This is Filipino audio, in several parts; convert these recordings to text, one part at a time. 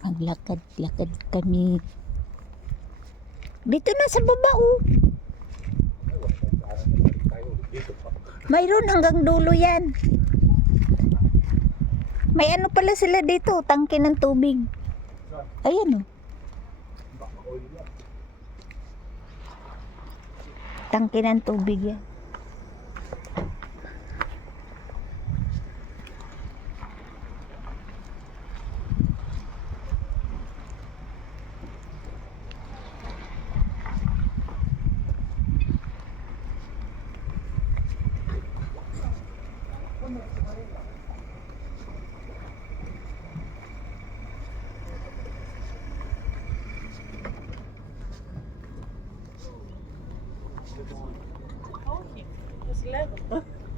Maglakad-lakad kami. Dito na sa baba oh. Mayroon hanggang dulo yan. May ano pala sila dito, tangke ng tubig. Ayan oh. Tangke ng tubig yan.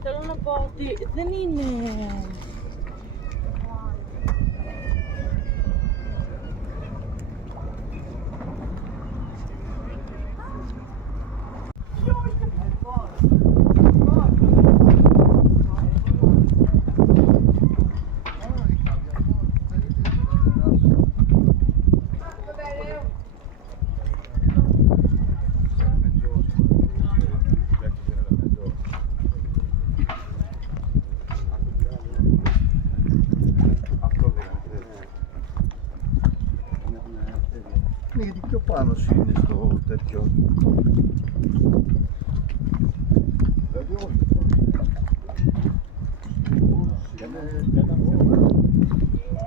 Tell about the name. Vedi che fanno fine sto terchio.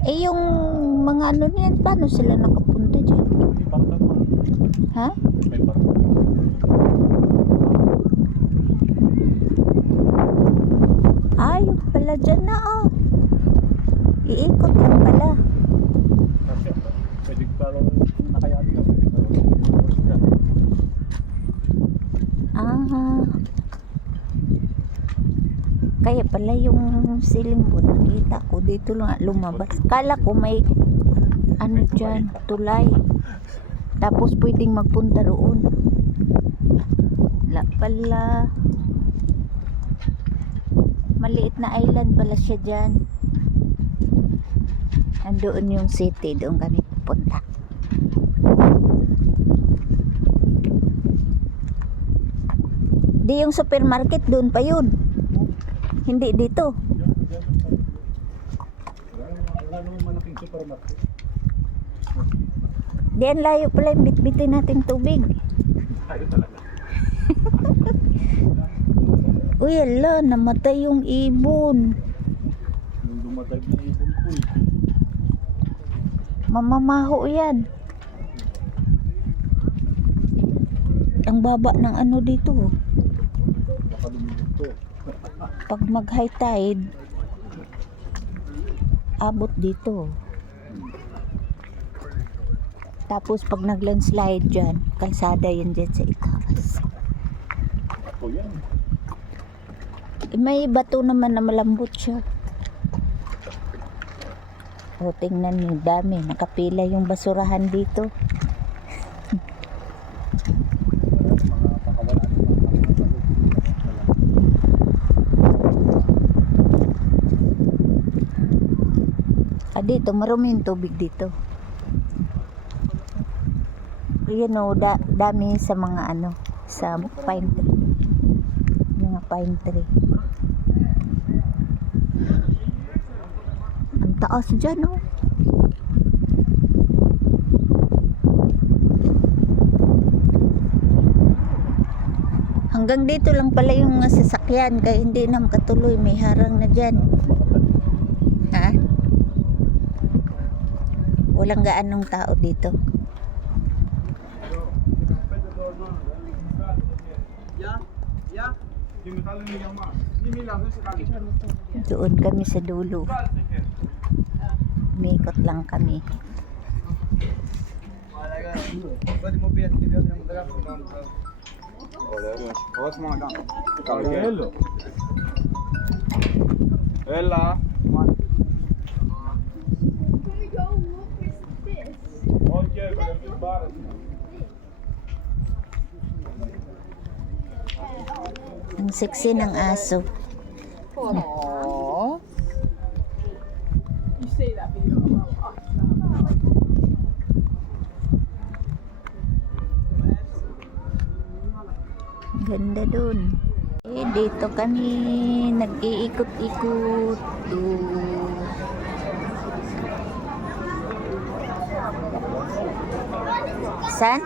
Eh yung mga ano niyan, paano sila nakapunta dyan? Ha? Ay, pala dyan na oh. Iikot lang pala. Pwede parang nakayati ka. Kaya pala yung ceiling board nakita ko dito lang lumabas. Kala ko may ano dyan, tulay. Tapos pwedeng magpunta roon. Wala pala. Maliit na island pala siya dyan. Andoon yung city, doon kami pupunta. Di yung supermarket doon pa yun. Hindi dito. Wala naman malaking supermarket. Diyan layo pala yung bitbitin nating tubig. Tayo talaga. Uy, ala, namatay yung ibon. Yung dumatay ng ibon ko eh. Mamamaho yan. Ang baba ng ano dito. Baka lumimuto. Pag mag high tide, abot dito. Tapos pag nag landslide dyan, kalsada yan dyan sa itaas. Ako yan. May bato naman na malambot siya. O tingnan niyo, dami. Nakapila yung basurahan dito. Dito, marumi yung tubig dito. Yun o, dami sa mga ano, sa pine tree. Mga pine tree. Ang taas dyan o. Hanggang dito lang pala yung sasakyan, kaya hindi na makatuloy, may harang na dyan. Ha? Walang gaanong tao dito. Doon kami sa dulo. Umikot lang kami. Ella. Ang sexy ng aso. Aww. You say that, but you don't know us now. Ganda dun. Dito kami nag-iikot-ikot. San?